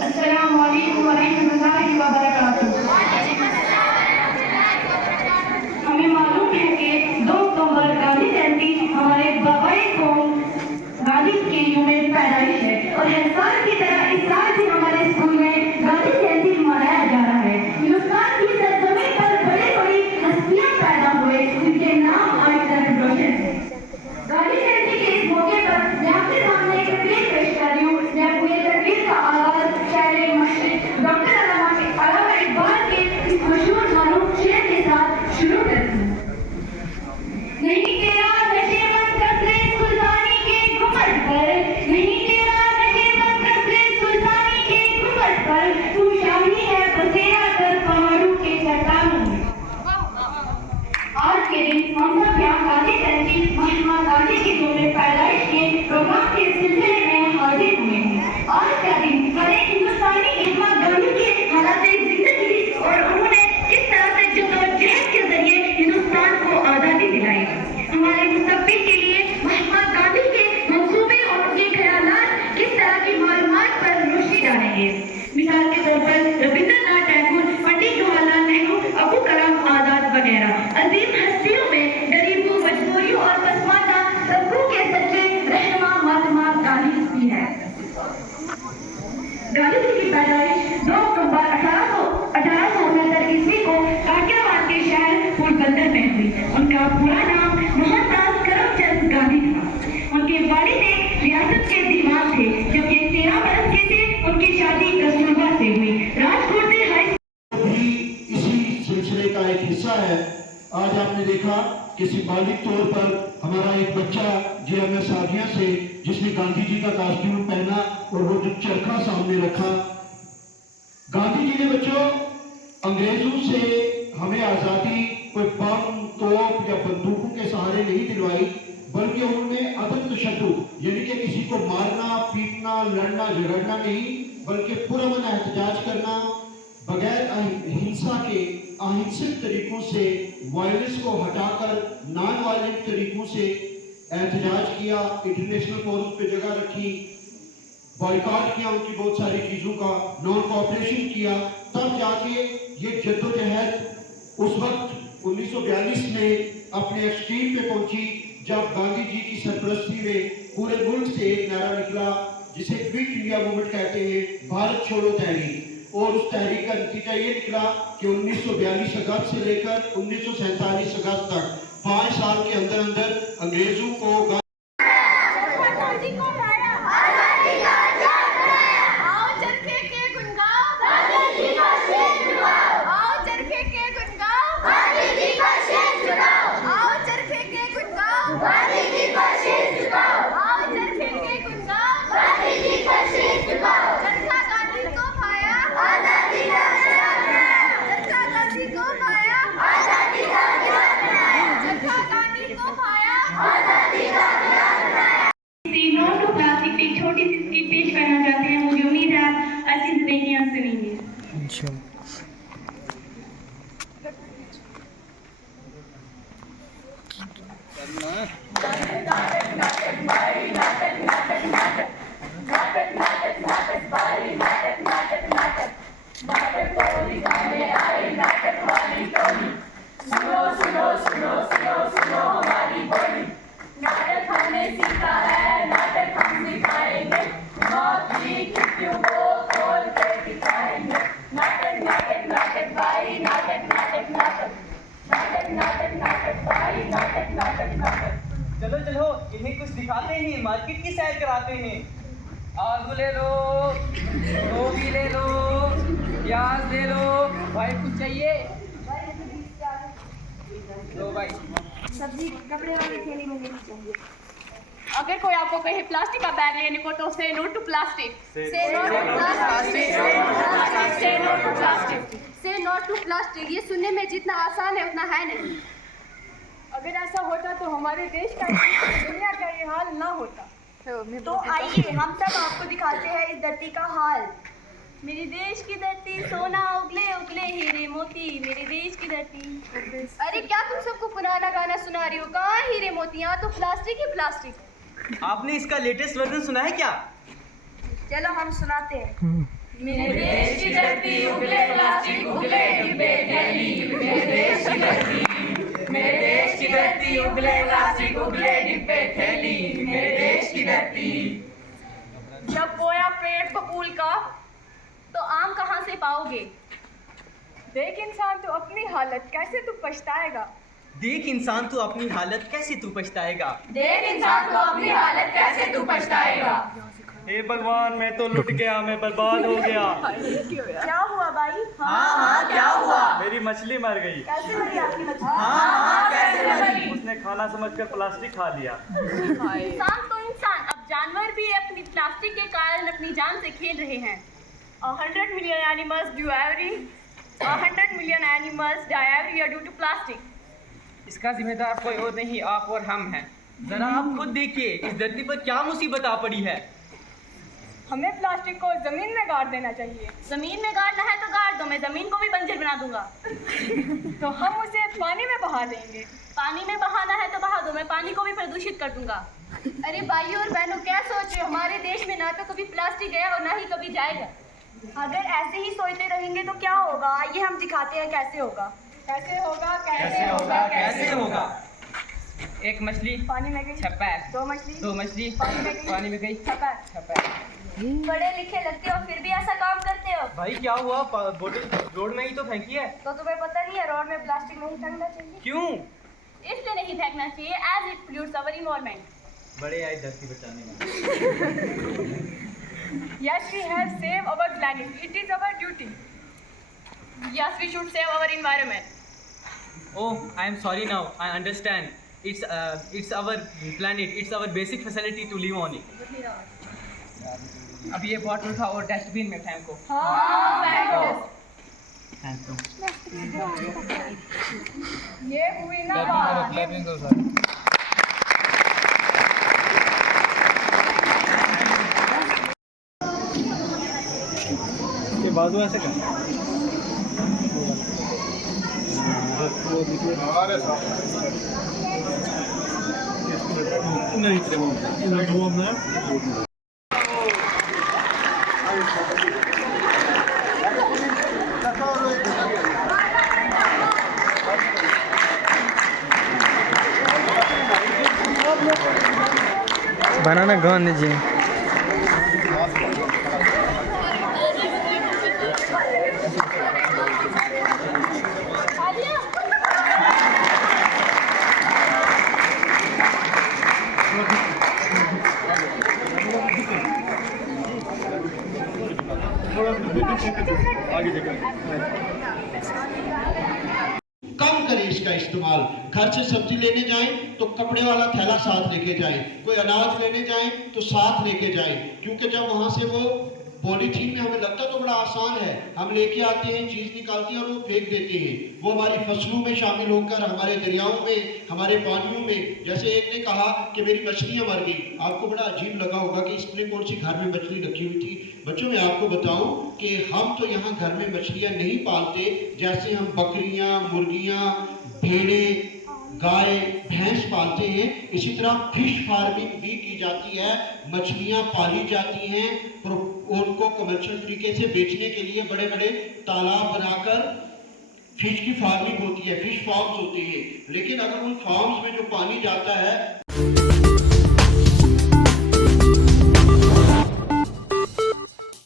अस्सलामुअलैकुम वरहमतुल्लाहि वबरकातुहू। हमें मालूम है कि 2 अक्टूबर गांधी जयंती हमारे बाबाए कौम गांधी की यौम पैदाइश है और हर साल की तरह इस साल भी हमारे स्कूल में गांधी जयंती मनाया जा रहा है। हिंदुस्तान की सरजमीं पर बड़ी बड़ी हस्तियां पैदा हुए जिनके नाम आज तक रोशन है। गांधी जयंती के इस मौके पर मैं आपके सामने एक तकरीर पेश कर रही हूँ। मैं पूरी तकरीर का आगाज शायर मशरिक डॉक्टर अल्लामा इकबाल के इस मशहूर मारूफ शेर के साथ शुरू करती हूँ। नहीं तेरा नशेबंद कसरे सुल्तानी के घुमट पर, नहीं तेरा नशेबंद कसरे सुल्तानी के घुमट पर, तू शाही है बसेरा कर पहाड़ों के चट्टानों में। आज के दिन हम सब यहाँ गांधी जयंती महात्मा गांधी की यौम पैदाइश के प्रोग्राम के सिलसिले में हाजिर हुए हैं। आज का दिन हर एक हिंदुस्तानी महात्मा गांधी के हालात जिंदगी और उन्होंने किस तरह से जद्दोजहद के जरिए हिंदुस्तान को आजादी दिलाई, हमारे मुस्तकबिल के लिए महात्मा गांधी के मंसूबे और उनके ख्यालात किस तरह की मालूमात पर रोशनी डालेंगे। मिसाल के तौर पर रविंद्रनाथ टैगोर, पंडित जवाहरलाल नेहरू, अबू कलाम आजाद वगैरह अजीम हस्तियों में गरीबों, मजबूरियों और पसमानदा तबकों के सच्चे रहनुमा महात्मा गांधी भी है। गांधी जी की पैदाइश 2 अक्टूबर 1869 ईस्वी को काठियावाड़ के शहर पोरबंदर में हुई। उनका पूरा नाम मोहनदास करमचंद गांधी था। उनके वालिद एक रियासत के दीवान थे। जब ये 13 बरस के थे उनकी शादी कस्तूरबा से हुई। राजकोट से हाई इसी सिलसिले का एक हिस्सा है। आज आपने देखा कि सिंबॉलिक तौर पर हमारा एक बच्चा JMS सादिया से जिसने गांधी जी का कॉस्ट्यूम पहना और वो जो चरखा सामने रखा। गांधी जी ने बच्चों अंग्रेजों से हमें आजादी कोई बम, तोप या बंदूकों के सहारे नहीं दिलवाई, बल्कि उन्होंने अदम तशद्दुद यानी कि किसी को मारना, पीटना, लड़ना, झगड़ना नहीं, बल्कि पुरअमन एहतजाज करना, बगैर हिंसा के अहिंसक तरीकों से वायलेंस को हटाकर नॉन वायलेंट तरीकों से एहतजाज किया, इंटरनेशनल फोरम पे जगह रखी, बॉयकॉट किया उनकी बहुत सारी चीज़ों का, नॉन कोऑपरेशन किया। तब जाके ये जद्दोजहद उस वक्त 1942 में अपने एक्सट्रीम पे पहुंची जब गांधी जी की सरपरस्ती में पूरे मुल्क से एक नारा निकला जिसे क्विट इंडिया मूवमेंट कहते हैं, भारत छोड़ो तहरीक। और उस तहरीक का नतीजा ये निकला कि 1942 अगस्त से लेकर 1947 अगस्त तक 5 साल के अंदर अंदर अंग्रेजों को छोटी सी स्किट पेश करना चाहते हैं। मुझे उम्मीद है आप अच्छी से देखिए और सुनेंगे। हमारी बोली नाटक हमने सीखा है, नाटक हम सिखाएंगे, मौत की खिड़कियों को खोल के दिखाएंगे। नाटक नाटक नाटक भाई, नाटक नाटक नाटक नाटक नाटक नाटक भाई, नाटक नाटक नाटक। चलो चलो इन्हें कुछ दिखाते हैं, मार्केट की सैर कराते हैं। आलू ले लो, गोभी ले लो, प्याज ले लो, भाई कुछ चाहिए? लो भाई। सब्जी कपड़े वाली थैली में लेनी चाहिए। अगर कोई आपको कहे प्लास्टिक का बैग लेने को तो से नो टू प्लास्टिक, से नो टू प्लास्टिक, से नो टू प्लास्टिक, से नो टू प्लास्टिक। ये सुनने में जितना आसान है उतना है नहीं। अगर ऐसा होता तो हमारे देश का, दुनिया का ये हाल ना होता। तो आइए हम सब आपको दिखाते हैं इस धरती का हाल। मेरे देश की धरती सोना उगले उगले हीरे मोती, मेरे देश की धरती। अरे क्या तुम सबको पुराना गाना सुना रही हो? कहाँ हीरे मोती, यहाँ तो प्लास्टिक ही प्लास्टिक। आपने इसका लेटेस्ट वर्जन सुना है क्या? चलो हम सुनाते हैं। का, तो आम कहाँ से पाओगे? देख इंसान तू अपनी हालत कैसे तू पछताएगा। देख इंसान तू अपनी हालत कैसे तू पछताएगा। देख इंसान को अपनी हालत कैसे तू पछताएगा। हे भगवान, मैं तो लुट गया, मैं बर्बाद हो गया। क्या हुआ भाई? हाँ क्या हुआ? मेरी मछली मर गई। कैसे मरी आपकी मछली? हाँ कैसे मरी? उसने खाना समझकर प्लास्टिक खा लिया। इंसान तो इंसान, अब जानवर भी अपनी प्लास्टिक के कारण अपनी जान से खेल रहे हैं। 100 million animals die every year due to plastic. इसका जिम्मेदार कोई और नहीं, आप और हम हैं। जरा आप खुद देखिए, इस धरती पर क्या मुसीबत आ पड़ी है। हमें प्लास्टिक को जमीन में गाड़ देना चाहिए। जमीन में गाड़ना है तो गाड़ दो, मैं जमीन को भी बंजर बना दूंगा। तो हम उसे पानी में बहा देंगे। पानी में बहाना है तो बहा दो, मैं पानी को भी प्रदूषित कर दूंगा। अरे भाइयों और बहनों, क्या सोच रहे हो? हमारे देश में ना तो कभी प्लास्टिक गया और ना ही कभी जाएगा। अगर ऐसे ही सोचते रहेंगे तो क्या होगा? आइए हम दिखाते हैं कैसे होगा। कैसे होगा? कैसे होगा? कैसे होगा? एक मछली पानी में गई, छपैर, दो मछली दो मछली पानी में गई, छपैर। पढ़े लिखे लगते हो फिर भी ऐसा काम करते हो। भाई क्या हुआ? बोतल रोड में ही तो फेंकी है। तो तुम्हें पता नहीं है रोड में प्लास्टिक नहीं फेंकना चाहिए। क्यों? इसलिए नहीं फेंकना चाहिए, एज इट पोल्यूट्स आवर एनवायरनमेंट। बड़े आए धरती बचाने में। Yes, we have saved our planet. It is our duty. Yes, we should save our environment. Oh, I am sorry now. I understand. It's our planet. It's our basic facility to live on it. अब ये bottle उठाओ और dustbin में फेंको। ये हुई ना बात। के बाजू ऐसे कर। बनाना गन जी। कम करें इसका इस्तेमाल। घर से सब्जी लेने जाएं तो कपड़े वाला थैला साथ लेके जाएं, कोई अनाज लेने जाएं तो साथ लेके जाएं, क्योंकि जब वहां से वो पॉलीथीन में हमें लगता तो बड़ा आसान है, हम लेके आते हैं, चीज निकालते हैं और वो फेंक देते हैं। वो हमारी फसलों में शामिल होकर हमारे दरियाओं में, हमारे पानियों में, जैसे एक ने कहा कि मेरी मछलियां मर गई। आपको बड़ा अजीब लगा होगा कि इसने कौन सी घर में मछली रखी हुई थी। बच्चों, मैं आपको बताऊं कि हम तो यहाँ घर में मछलियां नहीं पालते, जैसे हम बकरियां, मुर्गियां, भेड़ें, गाय, भैंस पालते हैं, इसी तरह फिश फार्मिंग भी की जाती है। मछलियां पाली जाती हैं, उनको कमर्शियल तरीके से बेचने के लिए बड़े बड़े तालाब बनाकर फिश की फार्मिंग होती है, फिश फार्म्स होती है। लेकिन अगर उन फार्म्स में जो पानी जाता है